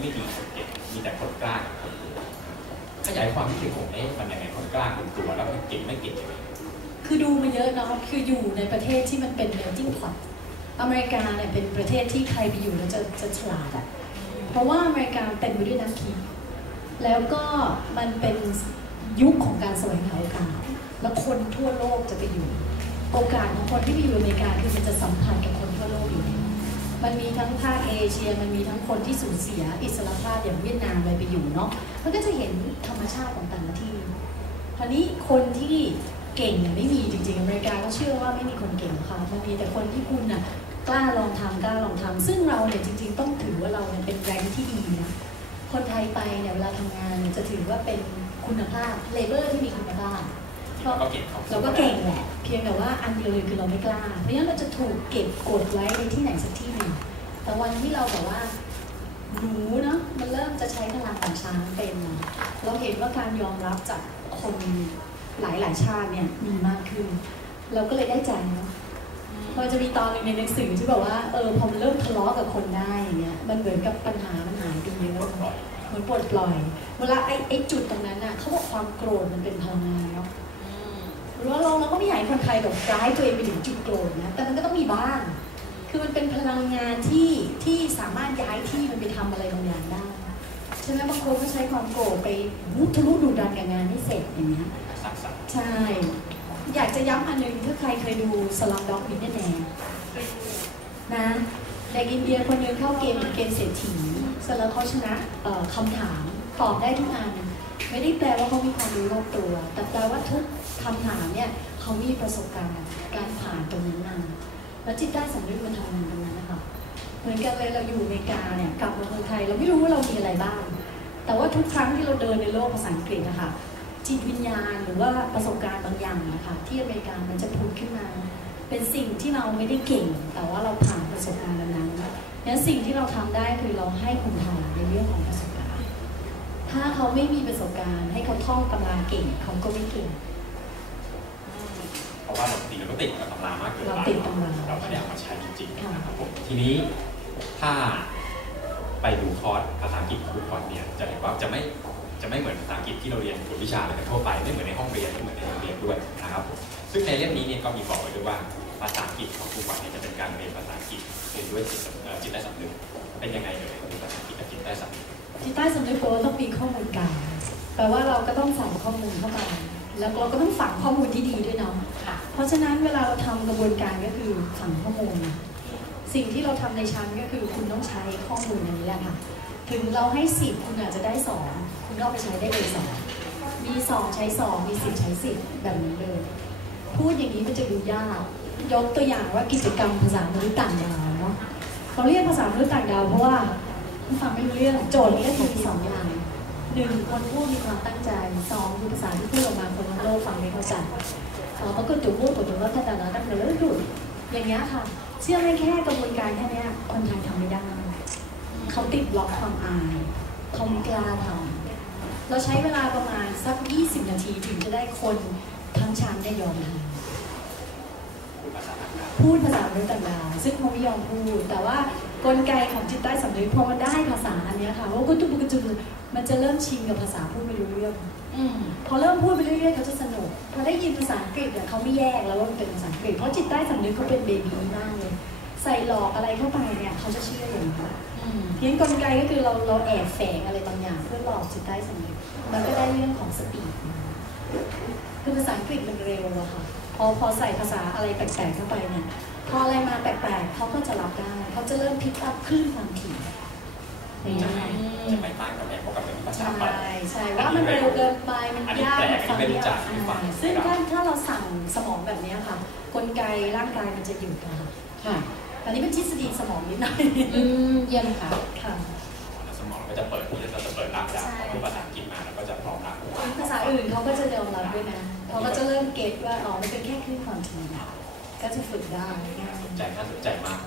ไม่มีคนเก่งมีแต่คนกล้ากับคนกลัวขยายความที่ถึงผมเอ๊ะมันยังไงคนกล้าคนกลัวแล้วคนเก่งไม่เก่งยังไงคือดูมาเยอะเนาะคืออยู่ในประเทศที่มันเป็น melting pot อเมริกาเนี่ยเป็นประเทศที่ใครไปอยู่แล้วจะจะฉลาดอะเพราะว่าอเมริกาเต็มไปด้วยนักคิดแล้วก็มันเป็นยุคของการแสวงหาโอกาสแล้วคนทั่วโลกจะไปอยู่ โอกาสของคนที่ไปอยู่อเมริกาคือมันจะสัมพันธ์กับคนทั่วโลกอยู่ มันมีทั้งภาคเอเชีย มันมีทั้งคนที่สูญเสียอิสรภาพอย่างเวียดนามอะไรไปอยู่เนาะมันก็จะเห็นธรรมชาติของแต่ละที่คราวนี้คนที่เก่งเนี่ยไม่มีจริงๆอเมริกาก็เชื่อว่าไม่มีคนเก่งค่ะมันมีแต่คนที่คุณน่ะกล้าลองทำกล้าลองทำซึ่งเราเนี่ยจริง ๆ ต้องถือว่าเราเนี่ยเป็นแรงที่ดีนะคนไทยไปเนี่ยเวลาทำงานเนี่ยจะถือว่าเป็นคุณภาพเลเวอร์ที่มีคุณภาพ เพราะก็เก่งเขาเราก็เก่งแหละเพียงแต่ว่าอันเดียวเลยคือเราไม่กล้า เพราะฉะนั้นเราจะถูกเก็บกดไว้ในที่ไหนสักที่หนึ่งแต่วันที่เราแบบว่ารู้เนาะมันเริ่มจะใช้พลังของช้างเป็นนะเราเห็นว่าการยอมรับจากคนหลายหลายๆชาติเนี่ยมีมากขึ้น เราก็เลยได้ใจเนาะพอจะมีตอนหนึ่งในหนังสือที่บอกว่าเออพอมันเริ่มทะเลาะกับคนได้อย่างเงี้ยมันเหมือนกับปัญหามันหายไปเยอะปล่อยเหมือนปลดปล่อย เวลาไอ้ไอ้จุดตรงนั้นน่ะเขาบอกความโกรธมันเป็นพลังงานเนาะ หรือว่าเราเราก็ไม่อยากให้คนไทยแบบร้ายตัวเองไปถึงจุดโกรธนะ แต่มันก็ต้องมีบ้าง คือมันเป็นพลังงานที่ที่สามารถย้ายที่มันไปทำอะไรบางอย่างได้ใช่ไหมบางคนก็ใช้ความโกรธไปวุทะลุดุดันกับงานให้เสร็จอย่างเงี้ยใช่ อยากจะย้ำอันหนึ่งถ้าใครเคยดูสลัมด็อกมินเนแนนะเด็กอินเดียคนนึงเข้าเกมเกมเศรษฐีเสร็จแล้วเขาชนะคำถามตอบได้ทุกอัน ไม่ได้แปลว่าเขามีความรู้รอบตัว แต่แปลว่าทุกคำถามเนี่ยเขามีประสบการณ์การผ่านตรงนั้นมาแล้วจิตใต้สำนึกมันทำงานตรงนั้นนะคะเหมือนกันเลยเราอยู่อเมริกาเนี่ยกลับมาเมืองไทย เราไม่รู้ว่าเรามีอะไรบ้าง แต่ว่าทุกครั้งที่เราเดินในโลกภาษาอังกฤษนะคะจิตวิญญาณหรือว่าประสบการณ์บางอย่างนะคะที่อเมริกามันจะพูดขึ้นมา เป็นสิ่งที่เราไม่ได้เก่ง แต่ว่าเราผ่านประสบการณ์นั้นๆงั้นสิ่งที่เราทำได้คือเราให้คุณค่าในเรื่องของประสบ ถ้าเขาไม่มีประสบการณ์ ให้เขาท่องตำราเก่งเขาก็ไม่เก่งเพราะว่าเราตีเราก็ติดกับตำรามากเกินเราไปติดตำราเราไม่ได้เอามาใช้จริงๆค่ะนะครับผมทีนี้ถ้าไปดูคอร์สภาษาอังกฤษของทุกคนเนี่ยจะเห็นว่าจะไม่จะไม่เหมือนภาษาอังกฤษที่เราเรียนกฎวิชาอะไรกันทั่วไปไม่เหมือนในห้องเรียนไม่เหมือนในโรงเรียนด้วยนะครับผมซึ่งในเล่มนี้เนี่ยก็มีบอกไว้ด้วยว่าภาษาอังกฤษของทุกวันเนี่ยจะเป็นการเรียนภาษาอังกฤษเรียนด้วยจิตเอ่อจิตใต้สำนึกเป็นยังไงเลยเรียนภาษาอังกฤษกับจิตใต้สำนึก จิตใต้สำนึกแปลว่าต้องมีข้อมูลกลางแปลว่าเราก็ต้องใส่ข้อมูลเข้าไปแล้วเราก็ต้องฝังข้อมูลที่ดีด้วยเนาะค่ะเพราะฉะนั้นเวลาเราทำกระบวนการก็คือฝังข้อมูล สิ่งที่เราทำในชั้นก็คือคุณต้องใช้ข้อมูลอันนี้แหละค่ะ ถึงเราให้สิบคุณอาจจะได้สองคุณก็เอาไปใช้ได้เลยสองมีสองใช้สองมีสิบใช้สิบแบบนี้เลย พูดอย่างนี้มันจะดูยาก ยกตัวอย่างว่ากิจกรรมภาษามนุษย์ต่างดาวเนาะเขาเรียกภาษามนุษย์ต่างดาวเพราะว่าคุณ ฟังไม่รู้เรื่องโจทย์นี้ก็คือสองอย่างหนึ่งคนพูดมีความตั้งใจสองคือภาษาที่พูดออกมาคนโลกฟังไม่เข้าใจเอ่อปรากฏจุดพูดกับจุดว่าถ้าแต่ละนักเรียนหลุดอย่างเงี้ยค่ะ เชื่อไหมแค่กระบวนการแค่นี้คนไทยทำไม่ได้เขาติดล็อกความอายเขาไม่กล้าทำเราใช้เวลาประมาณสัก 20 นาทีถึงจะได้คนทั้งชั้นได้ยอมทพูดภาษาอังกฤษำพูดภาษามนุษย์ต่างดาวซึ่งเขาไม่ยอมพูด แต่ว่า กลไกของจิตใต้สำนึกพอมันได้ภาษาอันนี้ค่ะว่ากุตุบุกจุมันจะเริ่มชินกับภาษาพูดไม่รู้เรื่องอืมพอเริ่มพูดไปเรื่อยๆเขาจะสนุกพอได้ยินภาษาอังกฤษเนี่ยเขาไม่แยกแล้วว่ามันเป็นภาษาอังกฤษเพราะจิตใต้สำนึกเขาเป็นเบบีมากเลยใส่หลอกอะไรเข้าไปเนี่ยเขาจะเชื่ออย่างนี้เพียงกลไกก็คือเราเราแอบแฝงอะไรบางอย่าง เพื่อหลอกจิตใต้สำนึกมันก็ได้เรื่องของสปีดคือภาษาอังกฤษมันเร็วอะค่ะพอพอใส่ภาษาอะไรแปลกๆเข้าไปเนี่ย พออะไรมาแปลกๆเขาก็จะรับได้เขาจะเริ่มพิกอัพคลื่นความถี่อย่างเงี้ยค่ะจะไม่ต้านกับแรงเพราะกับเป็นภาษาใช่ไปใช่ว่ามันเร็วเกินไปมันอันนี้ยากแปลกฟังอันนี้ไม่รู้จักยากไม่ฟังอ่าซึ่งถ้าถ้าเราสั่งสมองแบบเนี้ยค่ะ กลไกร่างกายมันจะหยุดอะค่ะค่ะอันนี้เป็นทฤษฎีสมองนิดหน่อยอืมเยี่ยมค่ะค่ะแล้วสมองก็จะเปิดเราจะเปิดรับดาวพูดภาษาอังกฤษมาแล้วก็จะพร้อมรับภาษาอื่นเขาก็จะยอมรับด้วยนะเขาก็จะเริ่มเก็ตว่าอ๋อมันเป็นแค่คลื่นความถี่ ก็จะฝึกได้ง่ายสนใจน่าสนใจมาก